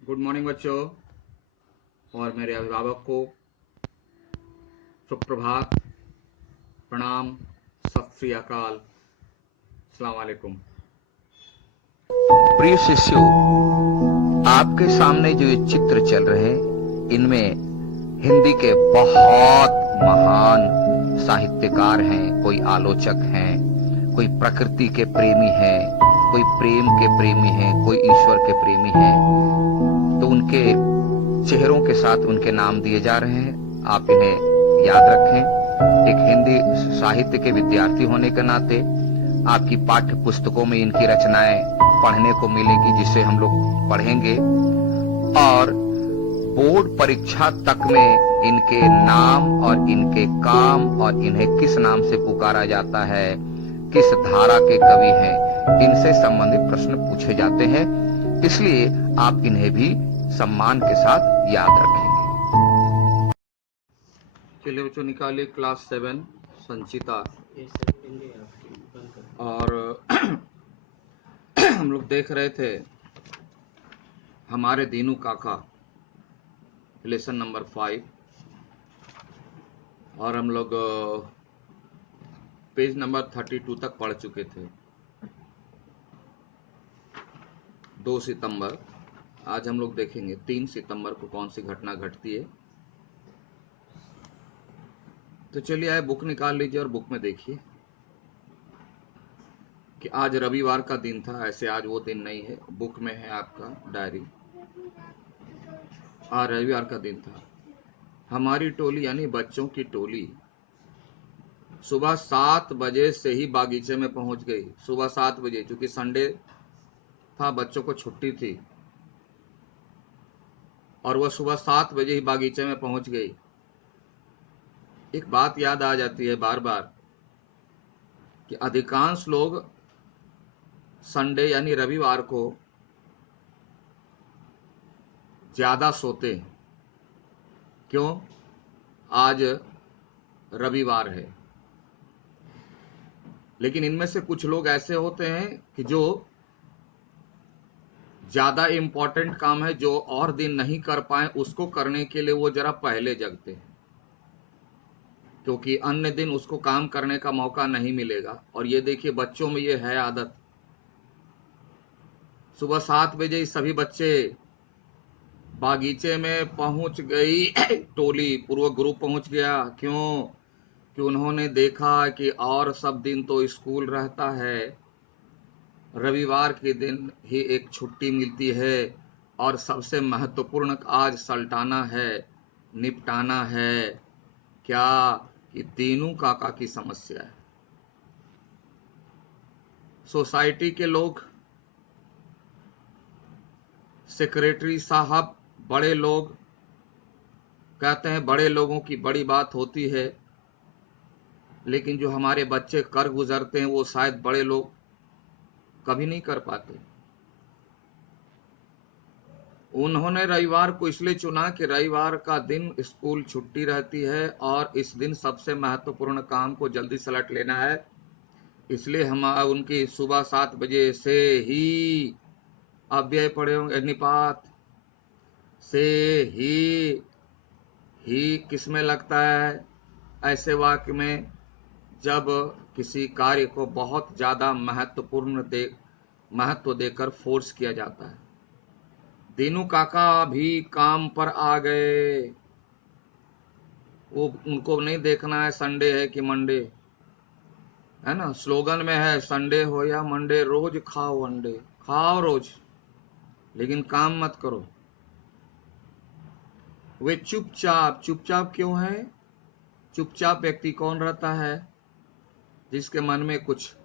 Good morning बच्चों और मेरे अभिभावक को सुप्रभात, प्रणाम, सत श्री अकाल, अस्सलाम वालेकुम। प्रिय शिष्यों, आपके सामने जो ये चित्र चल रहे हैं, इनमें हिंदी के बहुत महान साहित्यकार हैं, कोई आलोचक हैं, कोई प्रकृति के प्रेमी हैं, कोई प्रेम के प्रेमी हैं, कोई ईश्वर के प्रेमी हैं। तो उनके चेहरों के साथ उनके नाम दिए जा रहे हैं। आप इन्हें याद रखें। एक हिंदी साहित्य के विद्यार्थी होने के नाते आपकी पाठ्य पुस्तकों में इनकी रचनाएं पढ़ने को मिलेगी, जिसे हम लोग पढ़ेंगे, और बोर्ड परीक्षा तक में इनके नाम और इनके काम और इन्हें किस नाम से पुकारा जाता है, किस धारा के कवि हैं, इनसे संबंधित प्रश्न पूछे जाते हैं। इसलिए आप इन्हें भी सम्मान के साथ याद रखेंगे। चलिए बच्चों, निकालिए क्लास 7 संचिता। और हम लोग देख रहे थे हमारे दीनू काका, लेसन नंबर 5, और हम लोग पेज नंबर 32 तक पढ़ चुके थे। 2 सितंबर, आज हम लोग देखेंगे 3 सितंबर को कौन सी घटना घटती है। तो चलिए आए, बुक निकाल लीजिए और बुक में देखिए कि आज रविवार का दिन था। ऐसे आज वो दिन नहीं है, बुक में है आपका डायरी। आज रविवार का दिन था। हमारी टोली यानी बच्चों की टोली सुबह 7 बजे से ही बागीचे में पहुंच गई। सुबह 7 बजे, क्योंकि संडे था, बच्चों को छुट्टी थी, और वह सुबह 7 बजे ही बागीचे में पहुंच गई। एक बात याद आ जाती है बार बार कि अधिकांश लोग संडे यानी रविवार को ज्यादा सोते हैं। क्यों? आज रविवार है। लेकिन इनमें से कुछ लोग ऐसे होते हैं कि जो ज्यादा इंपॉर्टेंट काम है, जो और दिन नहीं कर पाए, उसको करने के लिए वो जरा पहले जगते हैं, क्योंकि अन्य दिन उसको काम करने का मौका नहीं मिलेगा। और ये देखिए, बच्चों में ये है आदत। सुबह 7 बजे ही सभी बच्चे बागीचे में पहुंच गई। टोली, पूर्व ग्रुप पहुंच गया। क्यों? कि उन्होंने देखा कि और सब दिन तो स्कूल रहता है, रविवार के दिन ही एक छुट्टी मिलती है, और सबसे महत्वपूर्ण आज सल्टाना है, निपटाना है। क्या? कि दीनू काका की समस्या है। सोसाइटी के लोग, सेक्रेटरी साहब, बड़े लोग कहते हैं बड़े लोगों की बड़ी बात होती है, लेकिन जो हमारे बच्चे कर गुजरते हैं वो शायद बड़े लोग कभी नहीं कर पाते। उन्होंने रविवार को इसलिए चुना कि रविवार का दिन स्कूल छुट्टी रहती है, और इस दिन सबसे महत्वपूर्ण काम को जल्दी सलट लेना है। इसलिए हम उनकी सुबह 7 बजे से ही, अव्यय पढ़े होंगे, निपात से ही किस में लगता है? ऐसे वाक्य में जब किसी कार्य को बहुत ज्यादा महत्व देकर फोर्स किया जाता है। दीनू काका भी काम पर आ गए। वो उनको नहीं देखना है संडे है कि मंडे, है ना? स्लोगन में है, संडे हो या मंडे, रोज खाओ अंडे, खाओ रोज, लेकिन काम मत करो। वे चुपचाप, चुपचाप क्यों है? चुपचाप व्यक्ति कौन रहता है? जिसके मन में कुछ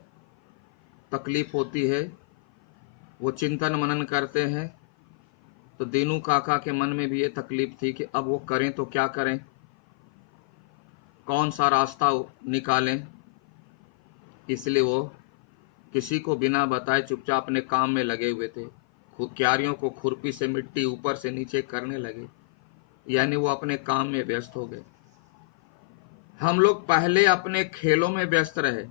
तकलीफ होती है, वो चिंतन मनन करते हैं। तो दीनू काका के मन में भी ये तकलीफ थी कि अब वो करें तो क्या करें, कौन सा रास्ता निकालें। इसलिए वो किसी को बिना बताए चुपचाप अपने काम में लगे हुए थे। क्यारियों को खुरपी से मिट्टी ऊपर से नीचे करने लगे, यानी वो अपने काम में व्यस्त हो गए। हम लोग पहले अपने खेलों में व्यस्त रहे,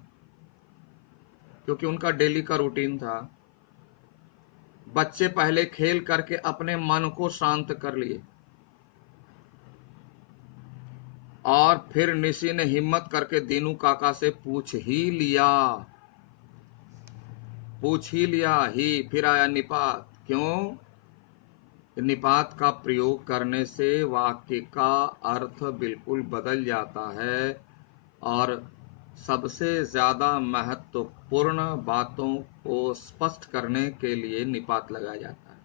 क्योंकि उनका डेली का रूटीन था। बच्चे पहले खेल करके अपने मन को शांत कर लिए और फिर निशी ने हिम्मत करके दीनू काका से पूछ ही लिया ही फिर आया निपात। क्यों? निपात का प्रयोग करने से वाक्य का अर्थ बिल्कुल बदल जाता है और सबसे ज्यादा महत्वपूर्ण बातों को स्पष्ट करने के लिए निपात लगाया जाता है।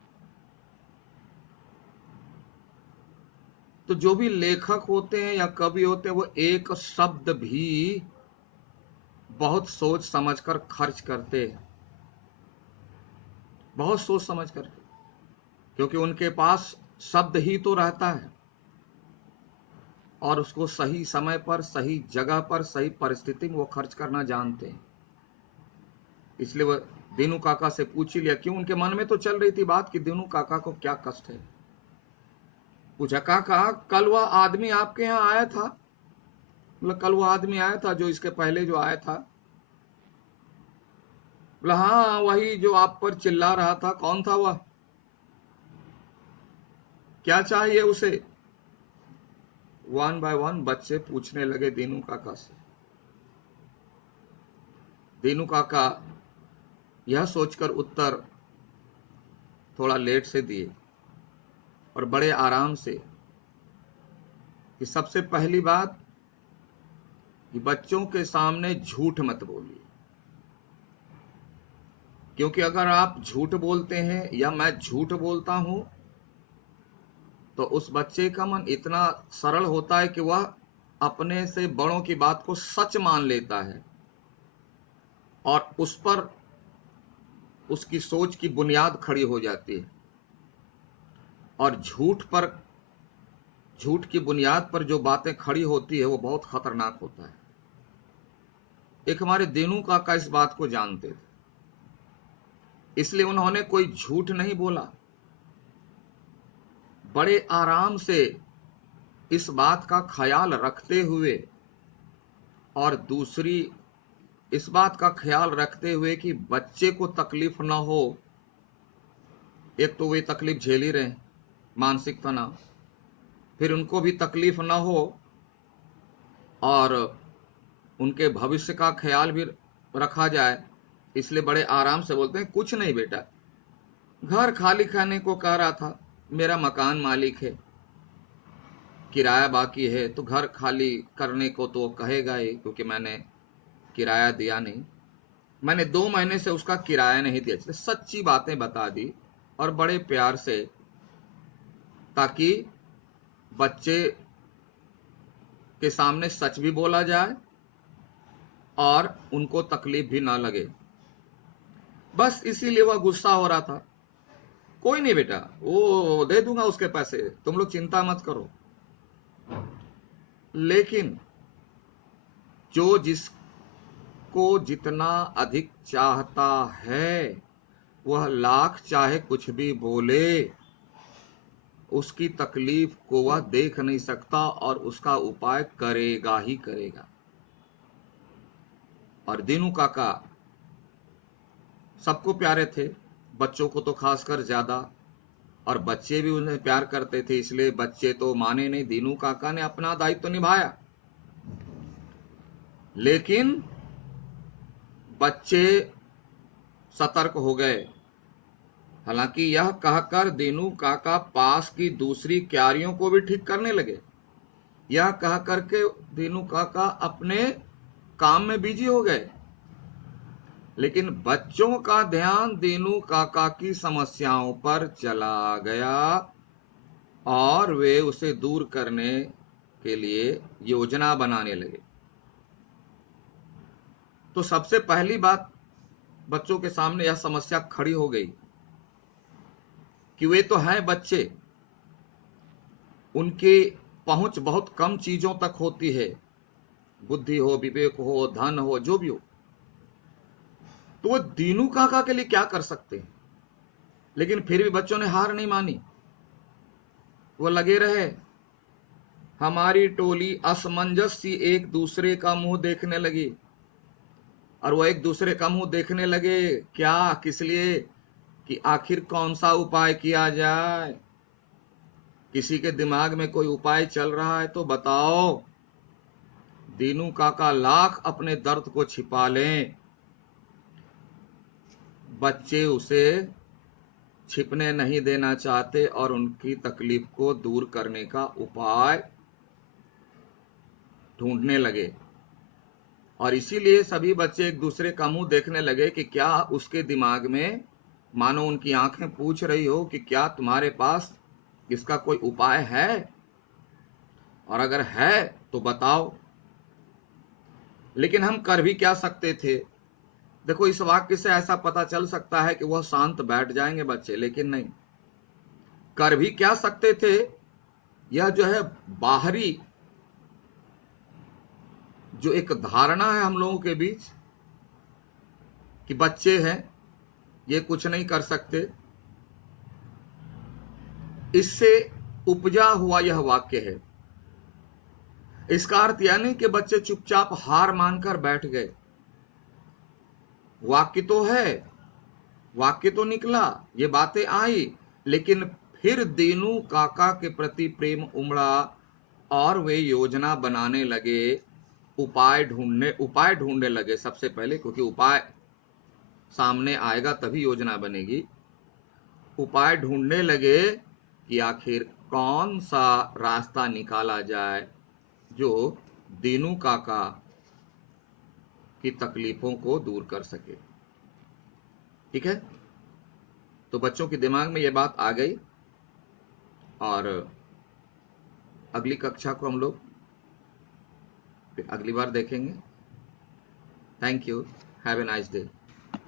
तो जो भी लेखक होते हैं या कवि होते हैं वो एक शब्द भी बहुत सोच समझकर खर्च करते हैं, बहुत सोच समझ कर, क्योंकि उनके पास शब्द ही तो रहता है और उसको सही समय पर, सही जगह पर, सही परिस्थिति में वो खर्च करना जानते हैं। इसलिए वो दीनू काका से पूछ ही लिया। क्यों? उनके मन में तो चल रही थी बात कि दीनू काका को क्या कष्ट है। पूछा, काका कल वह आदमी आपके यहाँ आया था? बोला, कल वो आदमी आया था जो इसके पहले जो आया था? बोला, हाँ वही जो आप पर चिल्ला रहा था। कौन था वह? क्या चाहिए उसे? वन बाय वन बच्चे पूछने लगे दीनू काका से। दीनू काका यह सोचकर उत्तर थोड़ा लेट से दिए और बड़े आराम से कि सबसे पहली बात कि बच्चों के सामने झूठ मत बोलिए, क्योंकि अगर आप झूठ बोलते हैं या मैं झूठ बोलता हूं तो उस बच्चे का मन इतना सरल होता है कि वह अपने से बड़ों की बात को सच मान लेता है और उस पर उसकी सोच की बुनियाद खड़ी हो जाती है। और झूठ की बुनियाद पर जो बातें खड़ी होती है वो बहुत खतरनाक होता है। एक हमारे दीनू काका इस बात को जानते थे, इसलिए उन्होंने कोई झूठ नहीं बोला। बड़े आराम से इस बात का ख्याल रखते हुए और दूसरी इस बात का ख्याल रखते हुए कि बच्चे को तकलीफ ना हो। एक तो वे तकलीफ झेल ही रहे, मानसिक तनाव, फिर उनको भी तकलीफ ना हो और उनके भविष्य का ख्याल भी रखा जाए। इसलिए बड़े आराम से बोलते हैं, कुछ नहीं बेटा, घर खाली करने को कह रहा था। मेरा मकान मालिक है, किराया बाकी है तो घर खाली करने को तो कहेगा ही, क्योंकि मैंने किराया दिया नहीं, मैंने 2 महीने से उसका किराया नहीं दिया। सच्ची बातें बता दी और बड़े प्यार से, ताकि बच्चे के सामने सच भी बोला जाए और उनको तकलीफ भी ना लगे। बस इसीलिए वह गुस्सा हो रहा था। कोई नहीं बेटा, वो दे दूंगा उसके पैसे, तुम लोग चिंता मत करो। लेकिन जो जिसको जितना अधिक चाहता है वह लाख चाहे कुछ भी बोले, उसकी तकलीफ को वह देख नहीं सकता और उसका उपाय करेगा ही करेगा। और दीनू काका सबको प्यारे थे, बच्चों को तो खासकर ज्यादा, और बच्चे भी उन्हें प्यार करते थे। इसलिए बच्चे तो माने नहीं, दीनू काका ने अपना दायित्व तो निभाया। लेकिन बच्चे सतर्क हो गए। हालांकि यह कहकर दीनू काका पास की दूसरी क्यारियों को भी ठीक करने लगे। यह कह करके दीनू काका अपने काम में बिजी हो गए, लेकिन बच्चों का ध्यान दीनू काका की समस्याओं पर चला गया और वे उसे दूर करने के लिए योजना बनाने लगे। तो सबसे पहली बात, बच्चों के सामने यह समस्या खड़ी हो गई कि वे तो हैं बच्चे, उनकी पहुंच बहुत कम चीजों तक होती है, बुद्धि हो, विवेक हो, धन हो, जो भी हो। तो वो दीनू काका के लिए क्या कर सकते हैं? लेकिन फिर भी बच्चों ने हार नहीं मानी, वो लगे रहे। हमारी टोली असमंजस सी एक दूसरे का मुंह देखने लगी और वो एक दूसरे का मुंह देखने लगे। क्या? किस लिए? कि आखिर कौन सा उपाय किया जाए। किसी के दिमाग में कोई उपाय चल रहा है तो बताओ। दीनू काका लाख अपने दर्द को छिपा लें, बच्चे उसे छिपने नहीं देना चाहते और उनकी तकलीफ को दूर करने का उपाय ढूंढने लगे। और इसीलिए सभी बच्चे एक दूसरे का मुंह देखने लगे कि क्या उसके दिमाग में, मानो उनकी आंखें पूछ रही हो कि क्या तुम्हारे पास इसका कोई उपाय है, और अगर है तो बताओ। लेकिन हम कर भी क्या सकते थे। देखो, इस वाक्य से ऐसा पता चल सकता है कि वह शांत बैठ जाएंगे बच्चे, लेकिन नहीं, कर भी क्या सकते थे। यह जो है बाहरी जो एक धारणा है हम लोगों के बीच कि बच्चे हैं, ये कुछ नहीं कर सकते, इससे उपजा हुआ यह वाक्य है। इसका अर्थ यह नहीं कि बच्चे चुपचाप हार मानकर बैठ गए। वाक्य तो है, वाक्य तो निकला, ये बातें आई, लेकिन फिर दीनू काका के प्रति प्रेम उमड़ा और वे योजना बनाने लगे, उपाय ढूंढने लगे सबसे पहले, क्योंकि उपाय सामने आएगा तभी योजना बनेगी। उपाय ढूंढने लगे कि आखिर कौन सा रास्ता निकाला जाए जो दीनू काका की तकलीफों को दूर कर सके। ठीक है, तो बच्चों के दिमाग में यह बात आ गई और अगली कक्षा को हम लोग फिर अगली बार देखेंगे। Thank you, have a nice day.